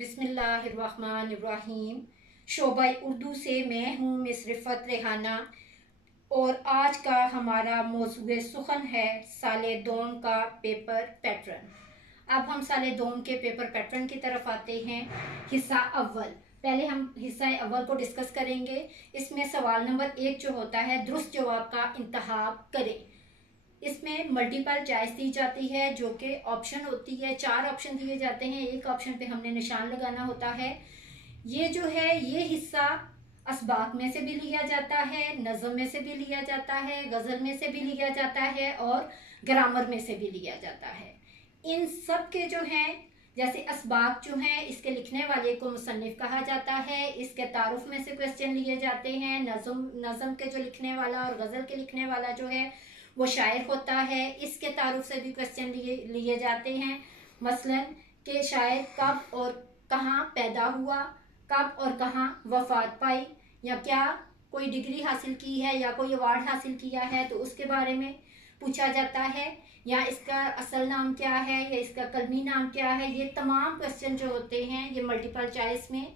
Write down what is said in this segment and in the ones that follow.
बिस्मिल्लाहिर्रहमानिर्रहीम। शोबा उर्दू से मैं हूँ मिस रिफ़त रेहाना और आज का हमारा मौज़ूए सुखन है साले दोम का पेपर पैटर्न। अब हम साले दोम के पेपर पैटर्न की तरफ आते हैं। हिस्सा अव्वल, पहले हम हिस्सा अव्वल को डिस्कस करेंगे। इसमें सवाल नंबर 1 जो होता है दुरुस्त जवाब का इंतखाब करें। इसमें मल्टीपल चॉइस दी जाती है जो कि ऑप्शन होती है, 4 ऑप्शन दिए जाते हैं, एक ऑप्शन पे हमने निशान लगाना होता है। ये जो है ये हिस्सा असबाक में से भी लिया जाता है, नज़म में से भी लिया जाता है, गज़ल में से भी लिया जाता है और ग्रामर में से भी लिया जाता है। इन सब के जो हैं जैसे असबाक जो हैं इसके लिखने वाले को मुसन्निफ कहा जाता है। इसके तारुफ में से क्वेश्चन लिए जाते हैं। नज़म के जो लिखने वाला और गज़ल के लिखने वाला जो है वो शायर होता है। इसके तारुफ से भी क्वेश्चन लिए जाते हैं। मसलन कि शायर कब और कहाँ पैदा हुआ, कब और कहाँ वफात पाई, या क्या कोई डिग्री हासिल की है या कोई अवार्ड हासिल किया है तो उसके बारे में पूछा जाता है, या इसका असल नाम क्या है या इसका कलमी नाम क्या है। ये तमाम क्वेश्चन जो होते हैं ये मल्टीपल चॉइस में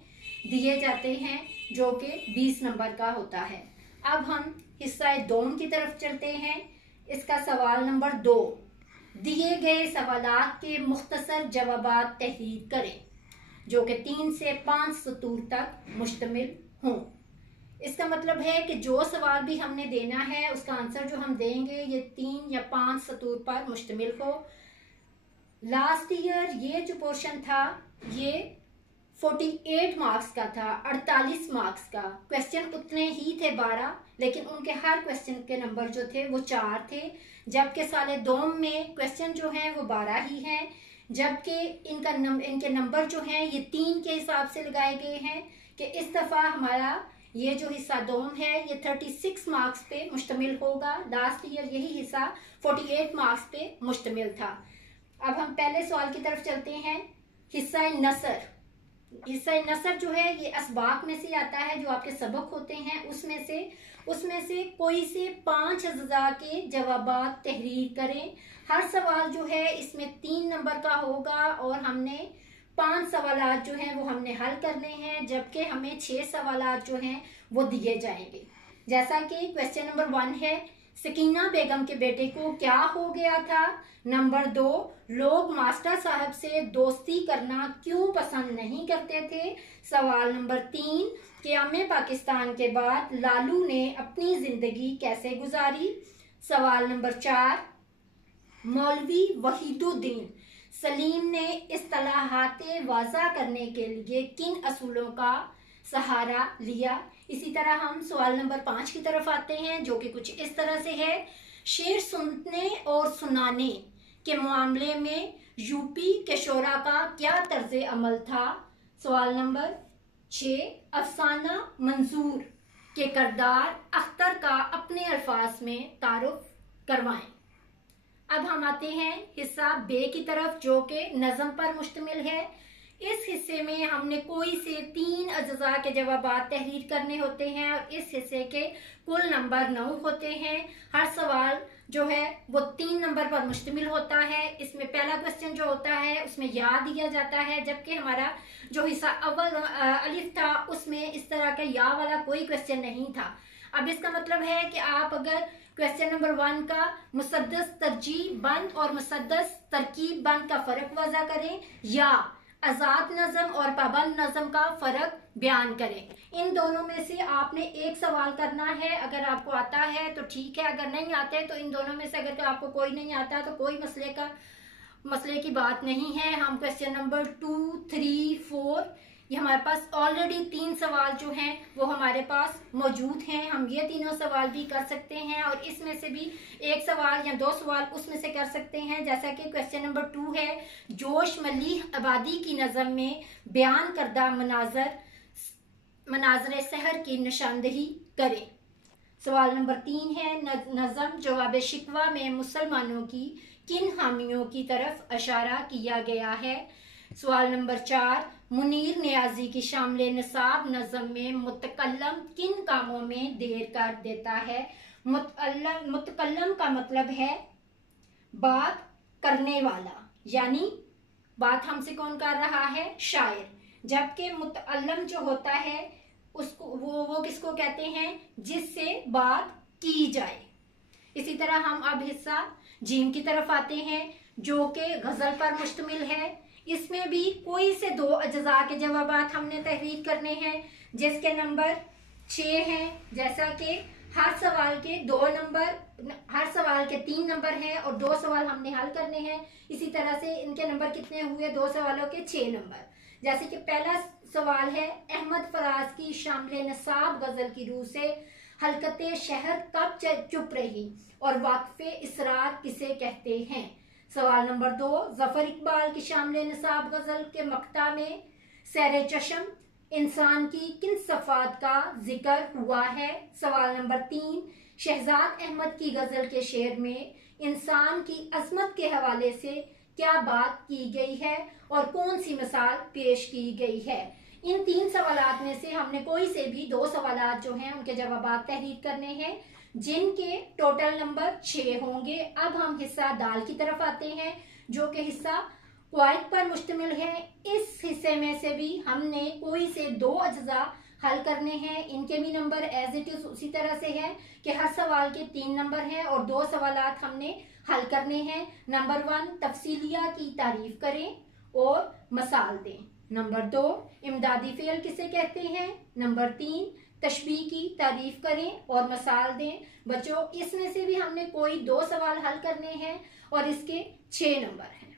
दिए जाते हैं जो कि 20 नंबर का होता है। अब हम हिस्सा दोम की तरफ चलते हैं। इसका सवाल नंबर 2, दिए गए सवालात के मुख्तसर जवाबात तहरीर करें जो कि 3 से 5 सतूर तक मुश्तमिल हों। इसका मतलब है कि जो सवाल भी हमने देना है उसका आंसर जो हम देंगे ये 3 या 5 सतूर पर मुश्तमिल हो। लास्ट ईयर ये जो पोर्शन था ये 48 मार्क्स का था, 48 मार्क्स का। क्वेश्चन उतने ही थे 12, लेकिन उनके हर क्वेश्चन के नंबर जो थे वो 4 थे, जबकि साले दोम में क्वेश्चन जो हैं वो 12 ही हैं, जबकि इनके नंबर जो हैं ये 3 के हिसाब से लगाए गए हैं कि इस दफ़ा हमारा ये जो हिस्सा दोम है ये 36 मार्क्स पे मुश्तमिल होगा। लास्ट ईयर यही हिस्सा 48 मार्क्स पे मुश्तमिल था। अब हम पहले सवाल की तरफ चलते हैं। हिस्सा नसर, हिस्सा नसर जो है ये असबाक में से आता है, जो आपके सबक होते हैं उसमें से कोई से 5 अज़्ज़ा के जवाबात तहरीर करें। हर सवाल जो है इसमें 3 नंबर का होगा और हमने 5 सवालात जो हैं वो हमने हल करने हैं, जबकि हमें 6 सवालात जो हैं वो दिए जाएंगे। जैसा कि क्वेश्चन नंबर 1 है, सकीना बेगम के बेटे को क्या हो गया था। नंबर 2, लोग मास्टर साहब से दोस्ती करना क्यों पसंद नहीं करते थे। सवाल नंबर 3, क़याम पाकिस्तान के बाद लालू ने अपनी जिंदगी कैसे गुजारी। सवाल नंबर 4, मौलवी वहीदुद्दीन सलीम ने इस्तिलाहाते वाज़ा करने के लिए किन असूलों का सहारा लिया। इसी तरह हम सवाल नंबर 5 की तरफ आते हैं जो कि कुछ इस तरह से है, शेर सुनने और सुनाने के मामले में यूपी के शोरा का क्या तर्ज अमल था। सवाल नंबर 6, अफसाना मंजूर के किरदार अख्तर का अपने अल्फाज में तारुफ करवाएं। अब हम आते हैं हिस्सा बे की तरफ जो कि नज़म पर मुश्तमिल है। इस हिस्से में हमने कोई से 3 अज़्ज़ा के जवाबात तहरीर करने होते हैं और इस हिस्से के कुल नंबर 9 होते हैं। हर सवाल जो है वो 3 नंबर पर मुश्तमिल होता है। इसमें पहला क्वेश्चन जो होता है उसमें या दिया जाता है, जबकि हमारा जो हिस्सा अव्वल अलिफ था उसमें इस तरह का या वाला कोई क्वेश्चन नहीं था। अब इसका मतलब है कि आप अगर क्वेश्चन नंबर 1 का मुसद्दस तरजीह बंद और मुसद्दस तरकीब बंद का फर्क वज़ा करें या आजाद नज़म और पाबंद नज़म का फर्क बयान करें। इन दोनों में से आपने एक सवाल करना है। अगर आपको आता है तो ठीक है, अगर नहीं आता है तो इन दोनों में से अगर आपको कोई नहीं आता तो कोई मसले की बात नहीं है। हम क्वेश्चन नंबर 2, 3, 4 ये हमारे पास ऑलरेडी 3 सवाल जो हैं वो हमारे पास मौजूद हैं। हम ये तीनों सवाल भी कर सकते हैं और इसमें से भी एक सवाल या 2 सवाल उसमें से कर सकते हैं। जैसा कि क्वेश्चन नंबर 2 है, जोश मलीह आबादी की नज़म में बयान करदा मनाजर सहर की निशानदही करें। सवाल नंबर 3 है, नज़म जवाब शिकवा में मुसलमानों की किन हामियों की तरफ इशारा किया गया है। सवाल नंबर 4, मुनीर नियाजी की शामिल निसाब नज़म में मुतकल्लम किन कामों में देर कर देता है। मुतकल्लम का मतलब है बात करने वाला, यानी बात हमसे कौन कर रहा है, शायर। जबकि मुतअल्लम जो होता है उसको वो किसको कहते हैं, जिससे बात की जाए। इसी तरह हम अब हिस्सा जीम की तरफ आते हैं, जो कि गजल पर मुश्तमिल है। इसमें भी कोई से दो अज्जा के जवाबात हमने तहरीर करने हैं, जिसके नंबर 6 हैं। जैसा कि हर सवाल के 3 नंबर हैं और 2 सवाल हमने हल करने हैं। इसी तरह से इनके नंबर कितने हुए, 2 सवालों के 6 नंबर। जैसे कि पहला सवाल है, अहमद फराज की शामिल नसाब गजल की रूह से हलकते शहर कब चुप रही और वाक़फ़े इसरार किसे कहते हैं। सवाल नंबर 2, जफर इकबाल की शामिल नसाब गजल के मक्ता में सैरे चश्म इंसान की किन सफ़ात का जिक्र हुआ है। सवाल नंबर 3, शहजाद अहमद की गजल के शेर में इंसान की अजमत के हवाले से क्या बात की गई है और कौन सी मिसाल पेश की गई है। इन 3 सवालात में से हमने कोई से भी 2 सवालात जो हैं उनके जवाब तहरीर करने हैं, जिनके टोटल नंबर 6 होंगे। अब हम हिस्सा दाल की तरफ आते हैं, जो कि हिस्सा क्वाइट पर मुश्तमिल है। इस हिस्से में से भी हमने कोई से 2 अज्जा हल करने हैं। इनके भी नंबर एज इट इज उसी तरह से है कि हर सवाल के 3 नंबर हैं और 2 सवालात हमने हल करने हैं। नंबर 1, तफसीलिया की तारीफ करें और मसाल दें। नंबर 2, इमदादी फेल किसे कहते हैं। नंबर 3, तशबीह की तारीफ करें और मसाल दें। बच्चों, इसमें से भी हमने कोई 2 सवाल हल करने हैं और इसके 6 नंबर हैं।